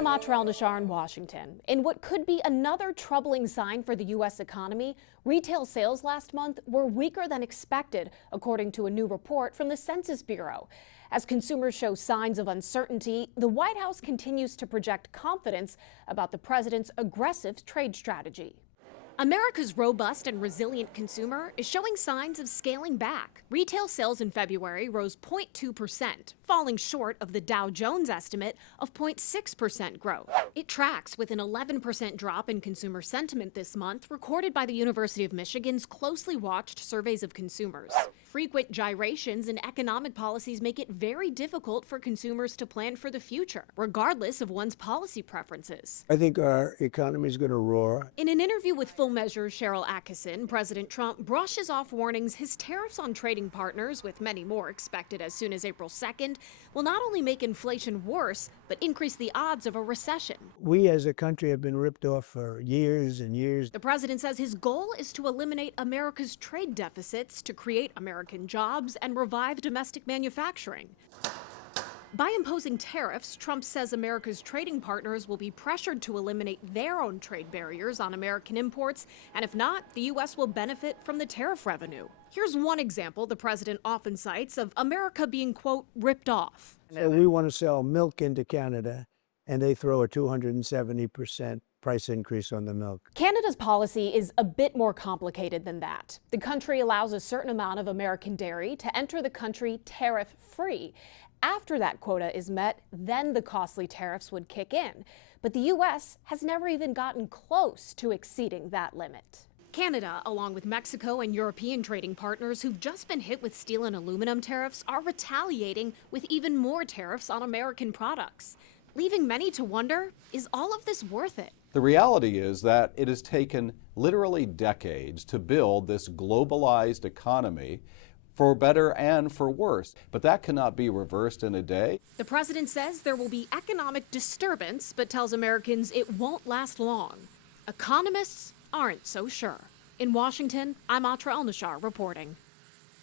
I'm Atra El-Nashar in Washington. In what could be another troubling sign for the U.S. economy, retail sales last month were weaker than expected, according to a new report from the Census Bureau. As consumers show signs of uncertainty, the White House continues to project confidence about the president's aggressive trade strategy. America's robust and resilient consumer is showing signs of scaling back. Retail sales in February rose 0.2%, falling short of the Dow Jones estimate of 0.6% growth. It tracks with an 11% drop in consumer sentiment this month, recorded by the University of Michigan's closely watched surveys of consumers. Frequent gyrations in economic policies make it very difficult for consumers to plan for the future, regardless of one's policy preferences. I think our economy is going to roar. In an interview with Full Measure's Cheryl Atkinson, President Trump brushes off warnings his tariffs on trading partners, with many more expected as soon as April 2nd, will not only make inflation worse, but increase the odds of a recession. We as a country have been ripped off for years and years. The president says his goal is to eliminate America's trade deficits to create American jobs and revive domestic manufacturing. By imposing tariffs, Trump says America's trading partners will be pressured to eliminate their own trade barriers on American imports, and if not, the U.S. will benefit from the tariff revenue. Here's one example the president often cites of America being, quote, ripped off. So we want to sell milk into Canada, and they throw a 270% price increase on the milk. Canada's policy is a bit more complicated than that. The country allows a certain amount of American dairy to enter the country tariff-free. After that quota is met, then the costly tariffs would kick in. But the U.S. has never even gotten close to exceeding that limit. Canada, along with Mexico and European trading partners who've just been hit with steel and aluminum tariffs, are retaliating with even more tariffs on American products, leaving many to wonder, is all of this worth it? The reality is that it has taken literally decades to build this globalized economy, for better and for worse. But that cannot be reversed in a day. The president says there will be economic disturbance, but tells Americans it won't last long. Economists aren't so sure. In Washington, I'm Atra El-Nashar reporting.